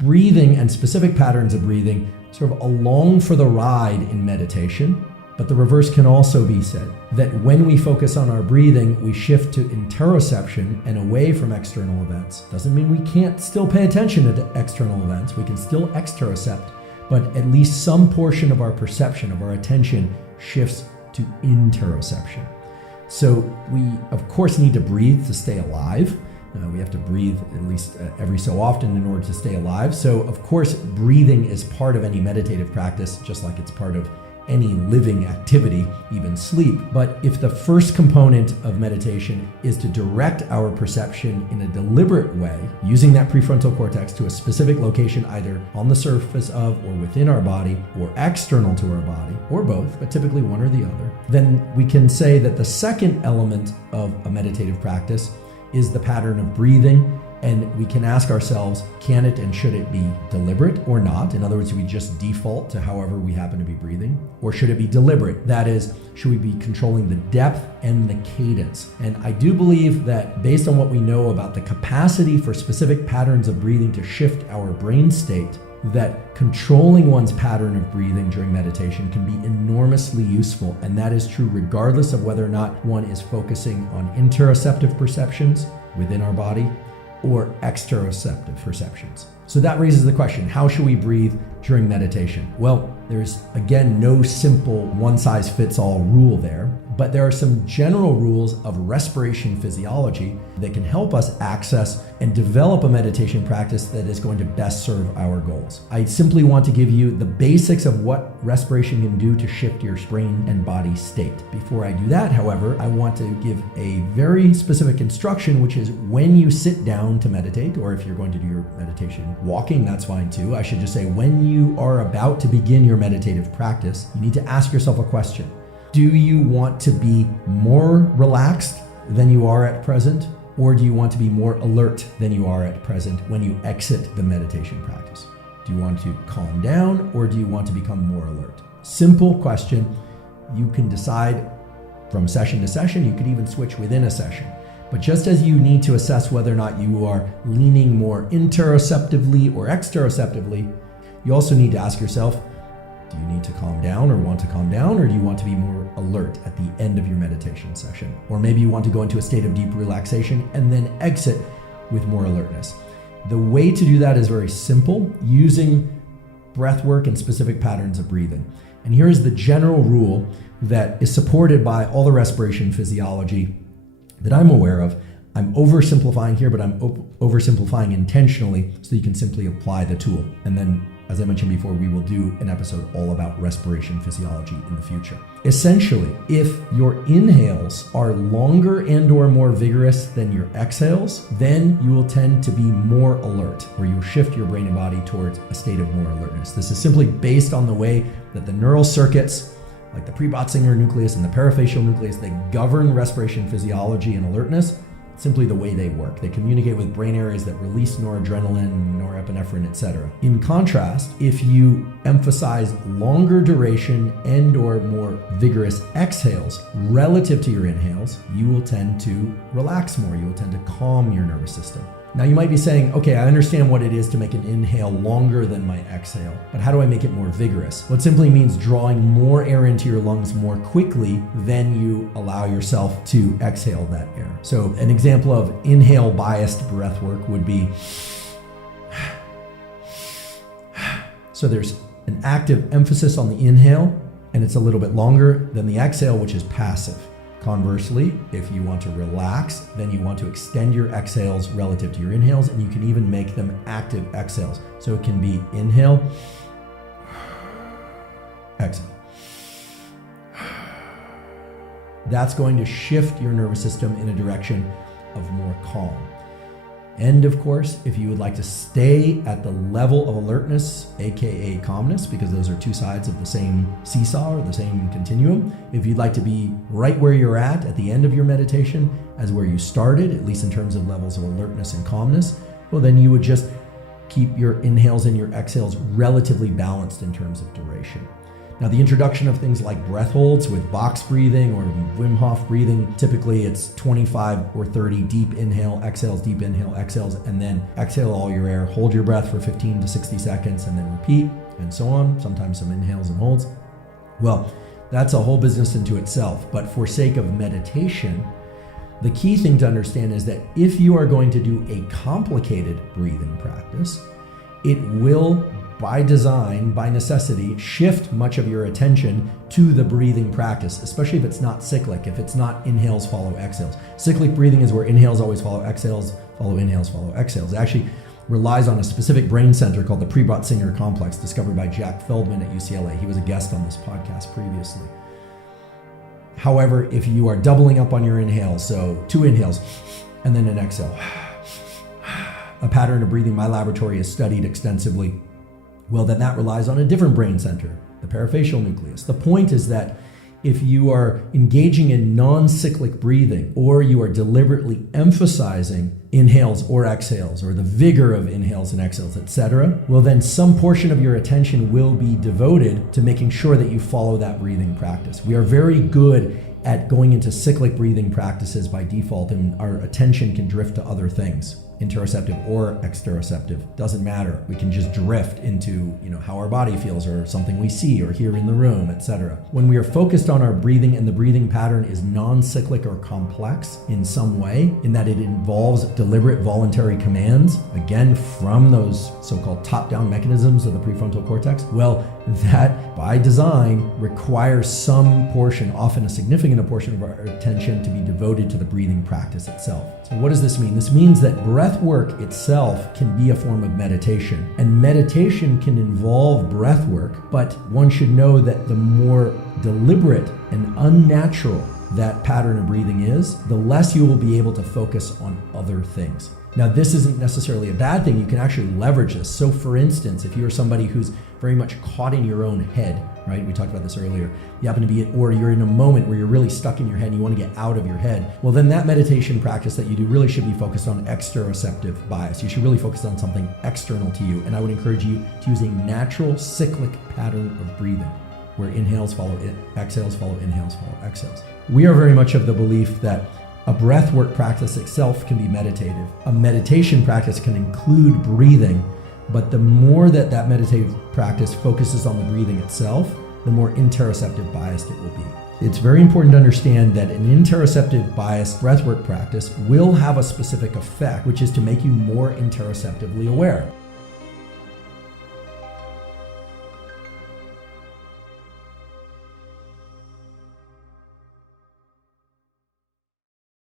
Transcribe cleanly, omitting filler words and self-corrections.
breathing and specific patterns of breathing sort of along for the ride in meditation. But the reverse can also be said, that when we focus on our breathing, we shift to interoception and away from external events. Doesn't mean we can't still pay attention to external events. We can still exterocept, but at least some portion of our perception, of our attention, shifts to interoception. So we, of course, need to breathe to stay alive. We have to breathe at least every so often in order to stay alive. So, of course, breathing is part of any meditative practice, just like it's part of any living activity, even sleep. But if the first component of meditation is to direct our perception in a deliberate way, using that prefrontal cortex to a specific location, either on the surface of or within our body, or external to our body, or both, but typically one or the other, then we can say that the second element of a meditative practice is the pattern of breathing. And we can ask ourselves, can it and should it be deliberate or not? In other words, do we just default to however we happen to be breathing? Or should it be deliberate? That is, should we be controlling the depth and the cadence? And I do believe that based on what we know about the capacity for specific patterns of breathing to shift our brain state, that controlling one's pattern of breathing during meditation can be enormously useful. And that is true regardless of whether or not one is focusing on interoceptive perceptions within our body or exteroceptive perceptions. So that raises the question, how should we breathe during meditation? Well, there's again no simple one-size-fits-all rule there, but there are some general rules of respiration physiology that can help us access and develop a meditation practice that is going to best serve our goals. I simply want to give you the basics of what respiration can do to shift your brain and body state. Before I do that, however, I want to give a very specific instruction, which is when you sit down to meditate, or if you're going to do your meditation walking, that's fine too. I should just say, when you are about to begin your meditative practice, you need to ask yourself a question. Do you want to be more relaxed than you are at present? Or do you want to be more alert than you are at present when you exit the meditation practice? Do you want to calm down or do you want to become more alert? Simple question. You can decide from session to session. You could even switch within a session. But just as you need to assess whether or not you are leaning more interoceptively or exteroceptively, you also need to ask yourself, do you need to calm down or want to calm down, or do you want to be more alert at the end of your meditation session? Or maybe you want to go into a state of deep relaxation and then exit with more alertness. The way to do that is very simple, using breath work and specific patterns of breathing. And here is the general rule that is supported by all the respiration physiology that I'm aware of. I'm oversimplifying here, but I'm oversimplifying intentionally so you can simply apply the tool. And then, as I mentioned before, we will do an episode all about respiration physiology in the future. Essentially, if your inhales are longer and or more vigorous than your exhales, then you will tend to be more alert, or you'll shift your brain and body towards a state of more alertness. This is simply based on the way that the neural circuits, like the Prebotzinger nucleus and the parafacial nucleus, that govern respiration physiology and alertness, simply the way they work. They communicate with brain areas that release noradrenaline, norepinephrine, etc. In contrast, if you emphasize longer duration and or more vigorous exhales relative to your inhales, you will tend to relax more. You will tend to calm your nervous system. Now you might be saying, okay, I understand what it is to make an inhale longer than my exhale, but how do I make it more vigorous? Well, it simply means drawing more air into your lungs more quickly than you allow yourself to exhale that air. So an example of inhale biased breath work would be, so there's an active emphasis on the inhale and it's a little bit longer than the exhale, which is passive. Conversely, if you want to relax, then you want to extend your exhales relative to your inhales, and you can even make them active exhales. So it can be inhale, exhale. That's going to shift your nervous system in a direction of more calm. And of course, if you would like to stay at the level of alertness, aka calmness, because those are two sides of the same seesaw or the same continuum, if you'd like to be right where you're at the end of your meditation as where you started, at least in terms of levels of alertness and calmness, well, then you would just keep your inhales and your exhales relatively balanced in terms of duration. Now, the introduction of things like breath holds with box breathing or Wim Hof breathing, typically it's 25 or 30 deep inhale, exhales, deep inhale, exhales, and then exhale all your air, hold your breath for 15 to 60 seconds, and then repeat, and so on. Sometimes some inhales and holds. Well, that's a whole business into itself. But for sake of meditation, the key thing to understand is that if you are going to do a complicated breathing practice, it will, by design, by necessity, shift much of your attention to the breathing practice, especially if it's not cyclic, if it's not inhales follow exhales. Cyclic breathing is where inhales always follow exhales, follow inhales, follow exhales. It actually relies on a specific brain center called the Prebot-Singer complex, discovered by Jack Feldman at UCLA. He was a guest on this podcast previously. However, if you are doubling up on your inhales, so 2 inhales and then an exhale, a pattern of breathing my laboratory has studied extensively, well, then that relies on a different brain center, the parafacial nucleus. The point is that if you are engaging in non-cyclic breathing, or you are deliberately emphasizing inhales or exhales, or the vigor of inhales and exhales, etc., well, then some portion of your attention will be devoted to making sure that you follow that breathing practice. We are very good at going into cyclic breathing practices by default, and our attention can drift to other things. Interoceptive or exteroceptive, doesn't matter. We can just drift into, how our body feels, or something we see or hear in the room, etc. When we are focused on our breathing and the breathing pattern is non-cyclic or complex in some way, in that it involves deliberate voluntary commands, again, from those so-called top-down mechanisms of the prefrontal cortex, well, that by design requires some portion, often a significant portion of our attention, to be devoted to the breathing practice itself. So what does this mean? This means that breath work itself can be a form of meditation, and meditation can involve breath work, but one should know that the more deliberate and unnatural that pattern of breathing is, the less you will be able to focus on other things. Now, this isn't necessarily a bad thing. You can actually leverage this. So for instance, if you're somebody who's very much caught in your own head, right? We talked about this earlier. You happen to be, or you're in a moment where you're really stuck in your head and you want to get out of your head. Well, then that meditation practice that you do really should be focused on exteroceptive bias. You should really focus on something external to you. And I would encourage you to use a natural cyclic pattern of breathing, where inhales follow exhales, follow inhales, follow exhales. We are very much of the belief that a breathwork practice itself can be meditative. A meditation practice can include breathing, but the more that meditative practice focuses on the breathing itself, the more interoceptive biased it will be. It's very important to understand that an interoceptive biased breathwork practice will have a specific effect, which is to make you more interoceptively aware.